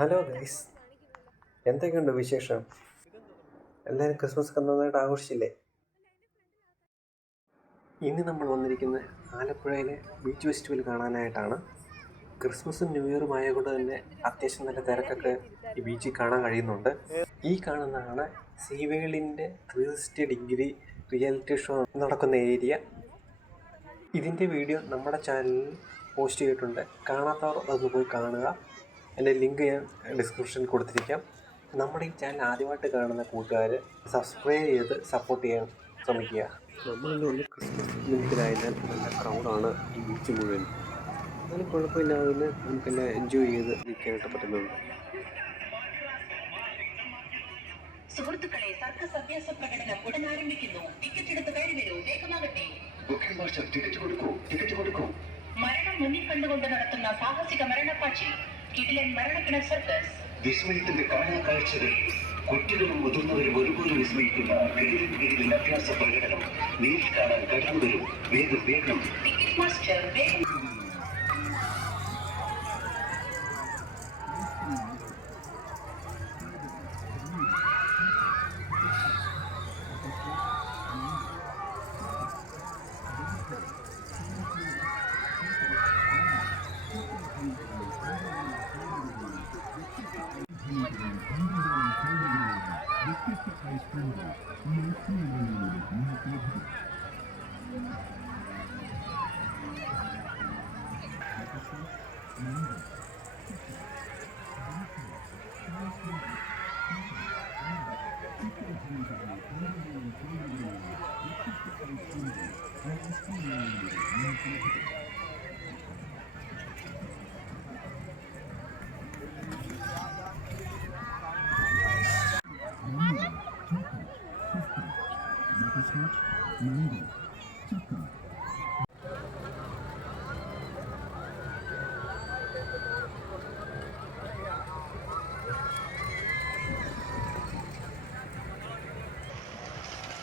Hello guys, എന്തൊക്കെയുണ്ട് വിശേഷം? എല്ലാവരും ക്രിസ്മസ് ഒക്കെ നന്നായിട്ട് ആഘോഷിച്ചില്ലേ? ഇന്ന് നമ്മൾ വന്നിരിക്കുന്നത് ആലപ്പുഴയിലെ ബീച്ച് ഫെസ്റ്റിവൽ കാണാനായിട്ടാണ്. ക്രിസ്മസും ന്യൂ ഇയറും ആയതുകൊണ്ട് തന്നെ അത്യാവശ്യം നല്ല തിരക്കൊക്കെ ഈ ബീച്ചിൽ കാണാൻ കഴിയുന്നുണ്ട്. ഈ കാണുന്നതാണ് സീവേളിൻ്റെ 360 ഡിഗ്രി റിയാലിറ്റി ഷോ നടക്കുന്ന ഏരിയ. ഇതിൻ്റെ വീഡിയോ നമ്മുടെ ചാനലിൽ പോസ്റ്റ് ചെയ്തിട്ടുണ്ട്. കാണാത്തവർ അതൊന്ന് പോയി കാണുക. എൻ്റെ ലിങ്ക് ഞാൻ ഡിസ്ക്രിപ്ഷനിൽ കൊടുത്തിരിക്കാം. നമ്മുടെ ഈ ചാനൽ ആദ്യമായിട്ട് കാണുന്ന കൂട്ടുകാർ സബ്സ്ക്രൈബ് ചെയ്ത് സപ്പോർട്ട് ചെയ്യാൻ ശ്രമിക്കുക. നമ്മളിന്ന് ഒന്ന് ക്രിസ്മസ് നിമിത്തമായതിനാൽ നല്ല ക്രൗഡാണ് ഈ ബീച്ച് മുഴുവൻ. എന്നാലും കുഴപ്പമില്ലാതെ നമുക്കെല്ലാം എൻജോയ് ചെയ്ത് നിൽക്കാനായിട്ട് പറ്റുന്നുണ്ട്. സുഹൃത്തുക്കളെ, സർക്കസ് അഭ്യാസ പ്രകടനം ഉടൻ ആരംഭിക്കുന്നു. ടിക്കറ്റ് എടുത്ത് കയറി വരൂ, വേഗമാകട്ടെ. ടിക്കറ്റ് കൊടുക്കൂ. മരണം മുന്നിൽ കണ്ടുകൊണ്ട് നടത്തുന്ന സാഹസിക മരണപ്പാച്ചി, കിടിലൻ മരണക്കിണർ സർക്കസ്. വിസ്മയത്തിന്റെ കാഴ്ചകൾ, കുട്ടികളും മുതിർന്നവരും ഒരുപോലെ വിസ്മയിക്കുന്ന കിടിലൻ അഭ്യാസ പ്രകടനം നേരിൽ കാണാൻ കടന്നു വരും. വേഗം. ടിക്കറ്റ് മാസ്റ്റർ വേഗം.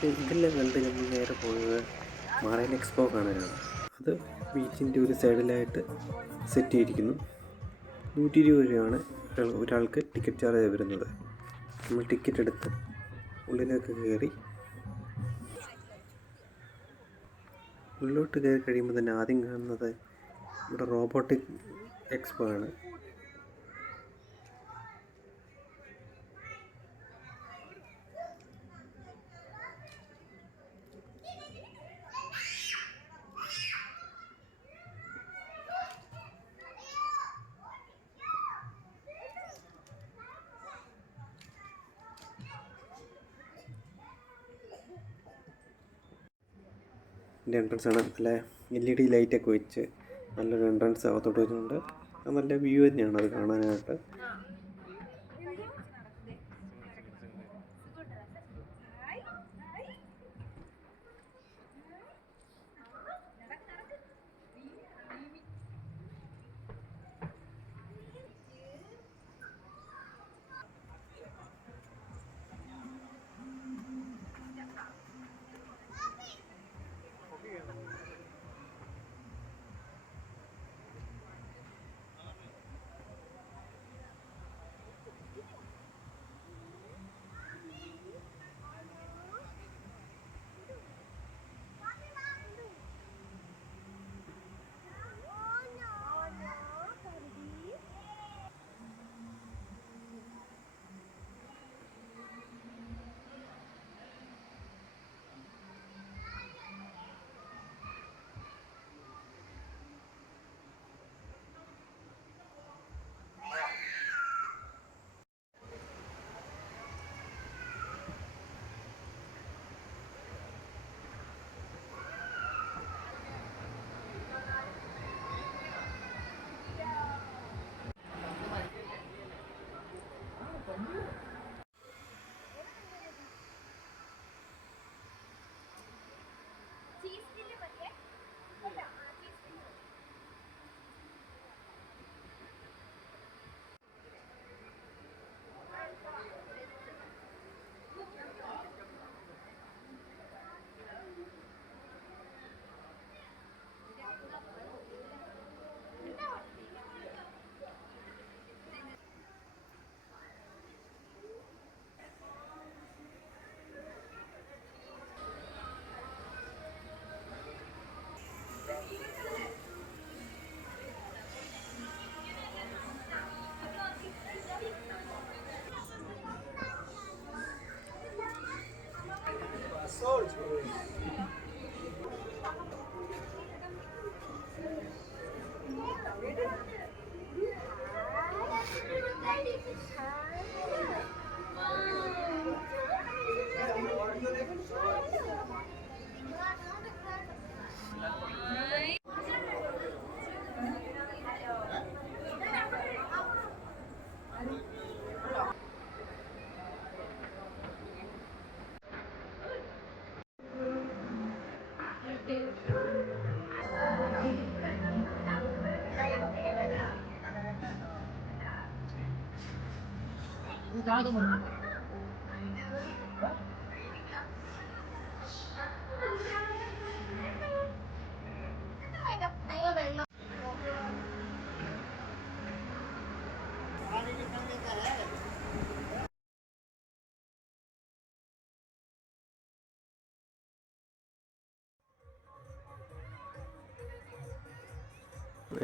ഇതെല്ലാം കണ്ട് നമ്മൾ നേരെ പോകുന്നത് മറൈൻ എക്സ്പോ കാണാനാണ്. അത് ബീച്ചിൻ്റെ ഒരു സൈഡിലായിട്ട് സെറ്റ് ചെയ്തിരിക്കുന്നു. 120 രൂപയാണ് ഒരാൾക്ക് ടിക്കറ്റ് ചാർജ് വരുന്നത്. നമ്മൾ ടിക്കറ്റ് എടുത്ത് ഉള്ളിലേക്ക് കയറി ഉള്ളിലോട്ട് കയറി കഴിയുമ്പോൾ തന്നെ ആദ്യം കാണുന്നത് ഇവിടെ റോബോട്ടിക് എക്സ്പോ ആണ്. ഇതിൻ്റെ എൻട്രൻസ് ആണ്. നല്ല LED ലൈറ്റൊക്കെ വെച്ച് നല്ലൊരു എൻട്രൻസ് അകത്തോട്ട് വരുന്നുണ്ട്. അത് നല്ല വ്യൂ തന്നെയാണ് അത് കാണാനായിട്ട്.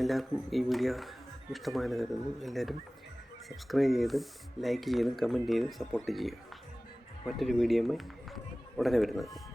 എല്ലാവർക്കും ഈ വീഡിയോ ഇഷ്ടമായെന്ന് കരുതുന്നു. എല്ലാവരും സബ്സ്ക്രൈബ് ചെയ്തും ലൈക്ക് ചെയ്തും കമൻറ്റ് ചെയ്തും സപ്പോർട്ട് ചെയ്യുക. മറ്റൊരു വീഡിയോയുമായി ഉടനെ വരുന്നത്.